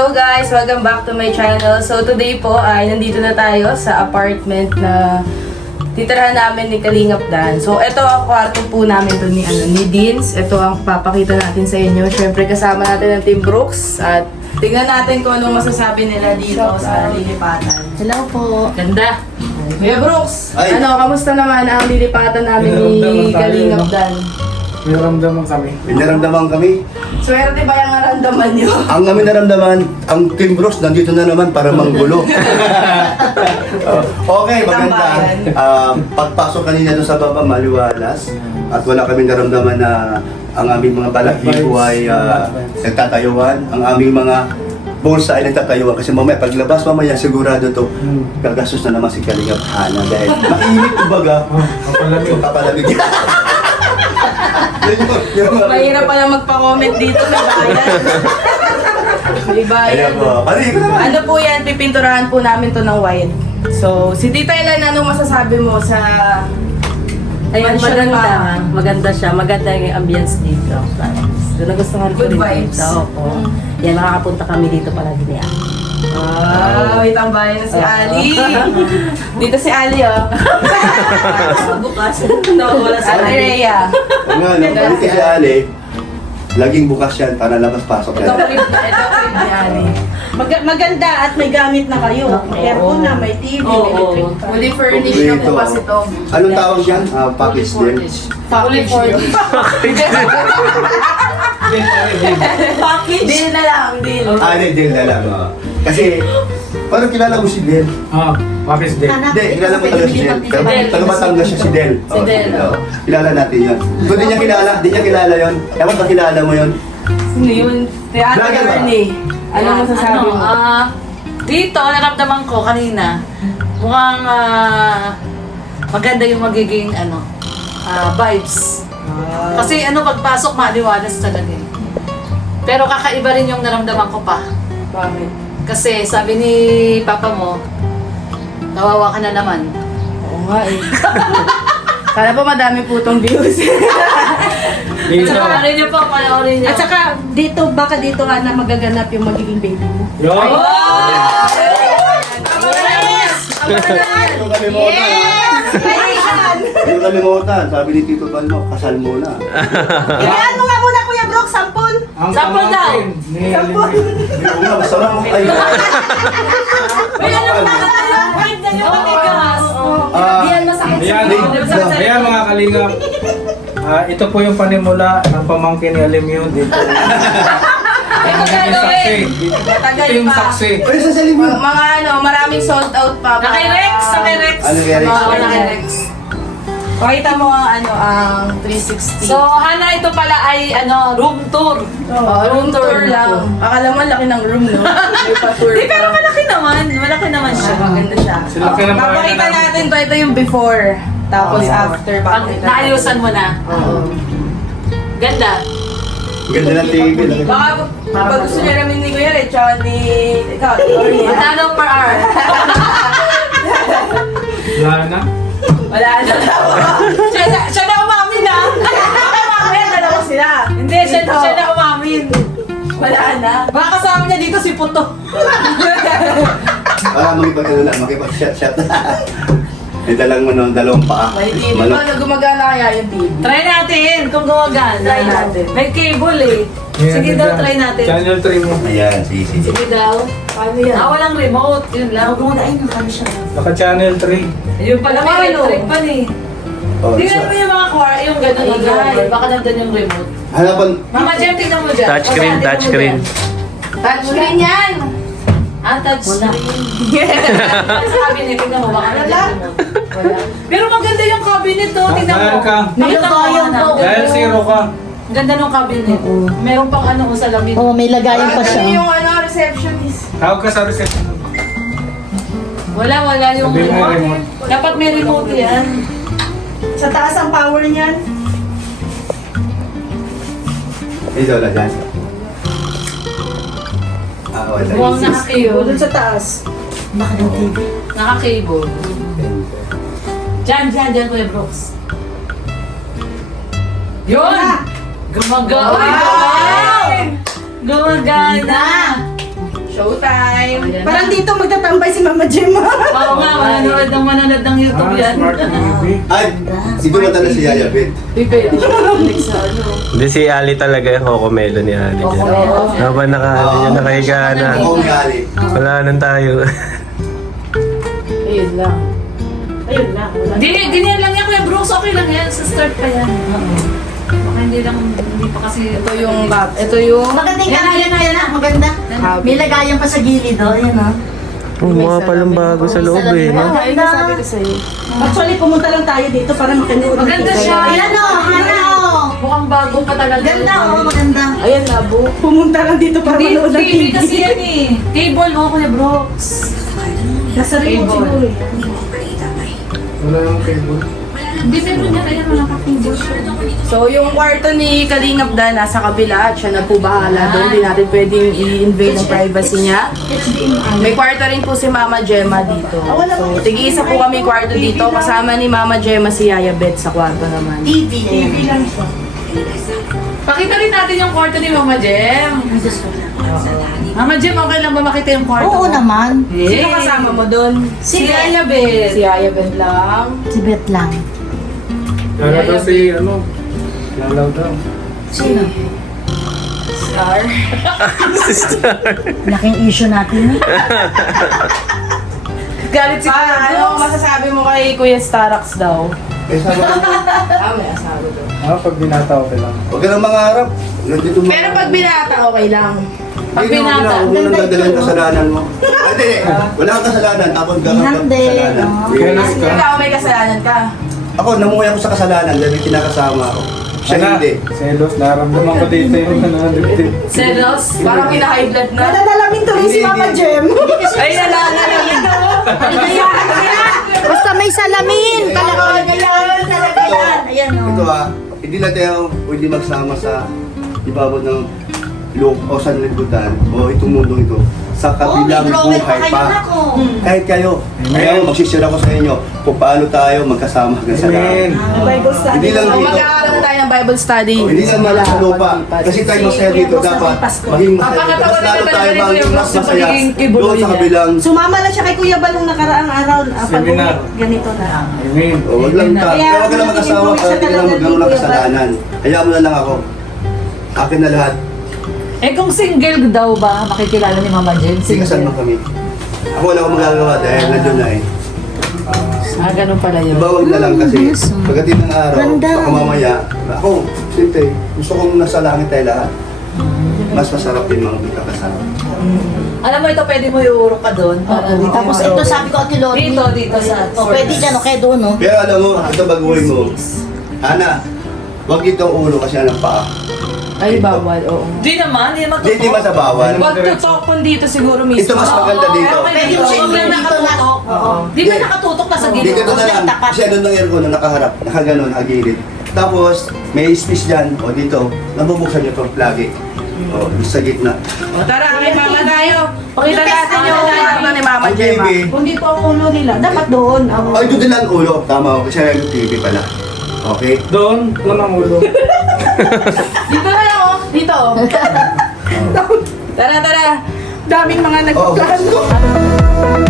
Hello guys! Welcome back to my channel. So today po ay nandito na tayo sa apartment na titirahan namin ni Kalingap Dan. So ito ang kwarto po namin to ni Deans. Ito ang papakita natin sa inyo. Syempre kasama natin ang Team Brooks at tingnan natin kung anong masasabi nila dito sa lilipatan. Hello po. Ganda. Kuya Brooks, Ay. kamusta naman ang lilipatan namin ni Kalingap Dan? May naramdaman kami. May naramdaman kami. Swerte ba yung naramdaman nyo? Ang namin naramdaman, ang Team Bros nandito na naman para manggulo. Okay, maganda. Pagpasok kanina doon sa baba, maliwalas. At wala kami naramdaman na ang aming mga balahibo ay nagtatayuan. Ang aming mga bulsa ay nagtatayuan. Kasi mamaya, paglabas mamaya, sigurado to gagastos na naman si Kalingap Hana. Dahil mainit kumbaga. Kapalamig. Mahirap pala magpa-comment dito, may bayan. May bayan. Ayan po. Ano po yan, pipinturahan po namin to ng white. So, si Tita Elan, anong masasabi mo sa... Ayun, mansion maganda. pa? Maganda siya. Maganda yung ambience dito. So, nagustuhan ko Good rin vibes. dito. Opo. Yan, nakakapunta kami dito palagi niya. May tambayan na si Ali. Dito si Ali, oh. Bukas. Wala sa Ali Rhea. Nga, no, dito si Ale, laging bukas yan para labas-pasok Ito yan. crib ni Ali. Maganda at may gamit na kayo. Aircon na, may TV, may electric fan. Fully furnished na po kasi ito. Anong tawag yan? Package din. Fully furnished. Package. Deal na lang, deal. Deal na lang. Kasi, parang kilala mo si Del. Package din. Hindi, kilala mo talaga si Del. Pero taga Batangas siya si Del. Si Del, oo. Kilala natin yun. Kung di niya kilala yun, ewan ba kilala mo yun? Sino yun? Teatro Vlogger ba? Ernie. Anong masasabi mo? Dito, naramdaman ko kanina, mukhang maganda yung magiging vibes. Kasi pagpasok, maliwalas talaga eh. Pero kakaiba rin yung naramdaman ko pa. Bakit? Kasi sabi ni Papa mo, kawawa ka na naman. Oo nga eh. Sana po madami po itong views. Dito. Panoorin niyo po, panoorin niyo. At saka dito, baka dito nga na magaganap yung magiging baby mo. Yun. Yung kalimutan. Yung kalimutan. Sabi ni Tito Balmo, kasal muna. Ilaan mo nga muna Kuya Brook, sampol. Sampol daw. Sampol. Yung nga, basta lang. Ay, Point na yung matigas. Diyan masakit sa Ayan mga kalingap. Ito po yung panimula ng pamangkin ni Alimyo dito. Ang magiging saksi. Ito yung saksi. ay, sasalin mo. mga maraming sold out pa. Naki-Rex, naki-Rex. Ano kaya Rex? Oo, naki-Rex. Pakita mo ang 360. So, Hana, ito pala ay room tour. room tour lang. Akala mo laki ng room, no? May pa-tour Di, pero malaki naman. Malaki naman siya. Maganda siya. Sila ka naman. Papakita natin to. Ito yung before. Tapos after. Pag Papakita naayusan mo na. Ganda. Ganda ng TV. Baka pag gusto niya namin ni Kuya Red, tsaka ni... Ikaw, Gloria. Magkano per hour? Wala na. Wala na daw. Siya na umamin na. Kaya dalawa sila. Hindi, siya na umamin. Wala na. Baka kasama niya dito si Puto. Para makipag-shot-shot. May dalawang paa. May TV ba na gumagana kaya yung TV? Try natin kung gumagana. Try natin. May cable eh. Ayan, Sige ganda. daw, try natin. Channel 3 mo. Ayan, sige. Sige daw. Paano yan? Walang remote. Yun lang. Naka-channel 3. Yun pala, may electric pan eh. Oh, Tingnan mo yung mga yung gano'n Ay, Igor. Baka nandun yung remote. hanapan. Mama Jem, tingnan mo dyan. Touchscreen, O, touchscreen. Touchscreen yan! Touchscreen. Sa cabinet, tingnan mo. Baka nandun yung remote. Wala. Pero maganda yung cabinet to. Tingnan mo. Saan ka? Pakita mo, Hana. Dahil zero ka. Ang ganda ng cabinet. Meron pang sa lamin. Oo, may lagayan pa Ano siya. yung receptionist? Tawag ka sa reception. Wala yung Sabihin mo yung remote. Dapat may remote yan. Sa taas ang power niyan. Ito, wala dyan. Wala. Buwang naka-cable. Doon sa taas. Baka ng TV. Naka-cable. Diyan, Kuya Brooks. Yun! Gumagana! Wow! Gumagana! Showtime! Ayan na. Parang dito magtatambay si Mama Gemma. Oo nga, manonood ng YouTube yan. Smart TV. Ay, dito na talaga si Yaya Bet. Pwede. Next sa ano. Hindi si Ali talaga yung Coco-Melon ni Ali. Coco-Melon. Habang nakahiga na. Ako ang gali. Wala nang tayo. Ayun lang. Ayun na. Wala. Ganyan lang yan, Kuya Brooks. Okay lang yan. Sa start pa yan. Baka hindi pa kasi... Ito yung bab. Ito yung... Maganda yung kanayan na yan ah, maganda. May lagayan pa sa gilid oh, ayan oh. Mga palang bago sa loob eh. No? Ayun na sabi ko sa'yo. Actually, pumunta lang tayo dito para makanood. Maganda siya. Ayan oh, hana oh. Mukhang bagong pa talaga. Ganda oh, maganda. Ayan na, bu. Pumunta lang dito para manood ng TV kasi TV. yan eh. Table mo, Kuya Brooks. Nasa remote Table. siguro eh. Wala yung cable. Hindi meron yan. Ayan, wala kang table siya. So, yung kwarto ni Kalingap Dan nasa kabila at siya na po bahala doon. Hindi natin pwedeng i-invade ang privacy niya. May kwarto rin po si Mama Gemma dito. So, tig-isa po kami kwarto dito. Kasama ni Mama Gemma si Yaya Beth sa kwarto naman. TV TV ayan. lang siya. Pakita rin natin yung kwarto ni Mama Jem. Ay, Diyos ko. Mama Jem, okay lang ba makita yung kwarto Oo mo? naman. Sino kasama mo doon? Si Yaya Beth. Si Yaya Beth lang. Si Beth lang. Lala daw si ano. Lalaw daw. Sino? Star. Laking issue natin eh. Galit si Kuya Ano Brooks. masasabi mo kay Kuya Starax daw? Eh, sabi ko, May asawa daw. Pag binata okay lang. huwag ka nang mangarap. Nandito mo. Pero pag binata, okay lang. Pag binata, huwag mo nang dadalhin kasalanan mo. Ay, hindi. Wala kang kasalanan. Tapos gagawin ka Hindi. kasalanan. Jealous ka. Ikaw may kasalanan ka. Ako, namuhay ako sa kasalanan dahil may kinakasama ako. Siya hindi. Selos, naramdaman ko dito yung nananalitin. Selos. Parang kina-high blood na. Nadalamin tuloy si Mama Gem. Ay, nalalaman. Basta may salamin. Talaga yan. Talaga yan. Ayan Ito oh. hindi na tayo pwede magsama sa ibabaw ng loob o sa libutan o itong mundo ito sa Oo, may kabilang drawer pa buhay kayo pa. na ko. Kahit kayo. Kaya ako magsishare ako sa inyo kung paano tayo magkasama hanggang sa Amen. lahat. Bible study. Hindi lang So, dito. magkakaroon na tayo ng Bible study. Hindi lang naman sa lupa. Kasi tayo masaya dito dapat maging masaya. Napakatawa Mas lalo nito tayo talaga ni Kuya maging mas Brooks yung masaya pagiging kibuloy doon sa niya. kabilang. Sumama lang siya kay Kuya Bal nung nakaraang araw. Pag Seminar. ganito na. Amen. O, wag lang ta. Kaya Kaya wag ka lang mag-asawa nag-enjoy para siya hindi ka lang talaga magkaroon ng ni Kuya kasalanan. Hayaan mo na lang ako. Akin na lahat. Eh kung single daw ba, makikilala ni Mama Jem? Hindi kasal mo kami. Ako wala akong magagawa dahil nandun na eh. Ganun pala yun. Bawag na lang kasi pagdating ng araw, Ganda. baka mamaya, ako, siyempre, gusto kong nasa langit tayo lahat. Mas masarap din mga magkakasama. Alam mo ito, pwede mo iurok ka doon. Para dito Tapos yung- ito sabi ko Ate Lori. Dito sa... Oh, pwede dyan o kaya doon oh. Pero alam mo, ito baguhin mo, Ana, wag itong ulo kasi ang paa. Ay, bawal, oo. Di naman, di naman Hindi ba sa bawal? Wag tutok kung dito siguro mismo. Ito mas maganda dito. Pwede mo siya Dito na. nakatutok. Oo. Di ba nakatutok na sa Dito gilid? na lang, Tapat. kasi ano nangyari ko na nakaharap, nakaganon, nakagilid. Tapos, may space dyan, o dito, nabubuksan nyo ito lagi. O, sa gitna. O tara, kay Mama tayo. Pakita natin yung kwarto ni Mama Ang Gemma. TV, Kung dito ang ulo nila, dapat doon. ay doon din ang ulo. Tama, kasi yung TV pala. Okay? Doon ang ulo. Dito na lang, oh. Dito, oh. Tara, tara. Daming mga Oo. nagpaplano.